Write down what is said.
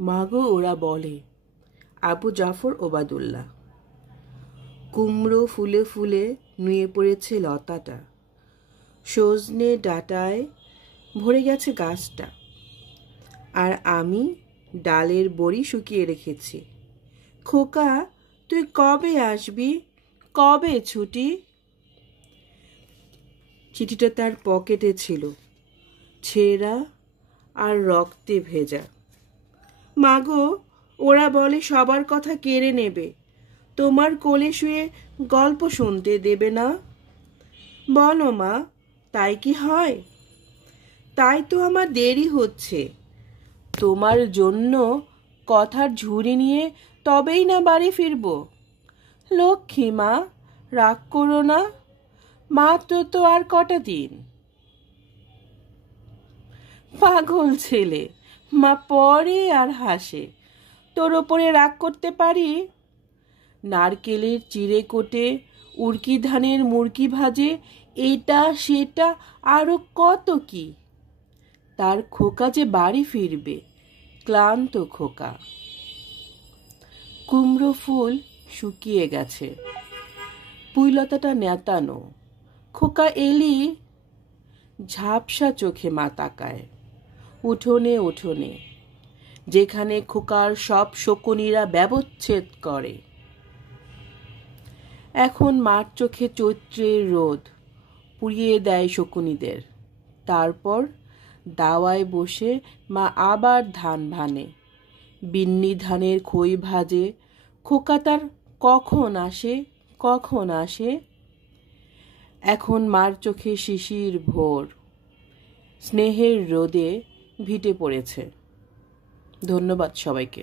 মাগো ওরা বলে। আবু জাফর ওবায়দুল্লাহ। কুমড়ো ফুলে ফুলে নুয়ে পড়েছে লতাটা, সজনে ডাঁটায় ভরে গেছে গাছটা, আর আমি ডালের বড়ি শুকিয়ে রেখেছি। খোকা, তুই কবে আসবি? কবে ছুটি? চিঠিটা তার পকেটে ছিল, ছেঁড়া আর রক্তে ভেজা। মাগো, ওরা বলে সবার কথা কেড়ে নেবে, তোমার কোলে শুয়ে গল্প শুনতে দেবে না। বলো মা, তাই কি হয়? তাই তো আমার দেরি হচ্ছে। তোমার জন্য কথার ঝুড়ি নিয়ে তবেই না বাড়ি ফিরব। লক্ষ্মী মা, রাগ করো না, মাত্র তো আর কটা দিন। পাগল ছেলে, মা পড়ে আর হাসে। তোর ওপরে রাগ করতে পারি? নারকেলের চিড়ে কোটে, উড়কি ধানের মুরকি ভাজে, এটা সেটা আরো কত কি। তার খোকা যে বাড়ি ফিরবে, ক্লান্ত খোকা। কুমড়ো ফুল শুকিয়ে গেছে, পুইলতাটা নেতানো। খোকা এলি? ঝাপসা চোখে মা তাকায়। উঠোনে উঠোনে, যেখানে খোকার সব শকুনিরা ব্যবচ্ছেদ করে। এখন মার চোখে চৈত্রের রোদ পুড়িয়ে দেয় শকুনিদের। তারপর দাওয়ায় বসে মা আবার ধান ভানে, বিন্নি ধানের খই ভাজে। খোকা তার কখন আসে, কখন আসে? এখন মার চোখে শিশির ভোর, স্নেহের রোদে ভিটে পড়েছে। ধন্যবাদ সবাইকে।